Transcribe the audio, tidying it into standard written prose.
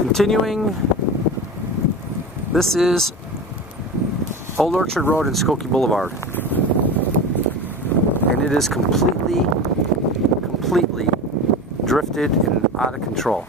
Continuing, this is Old Orchard Road and Skokie Boulevard. And it is completely drifted and out of control.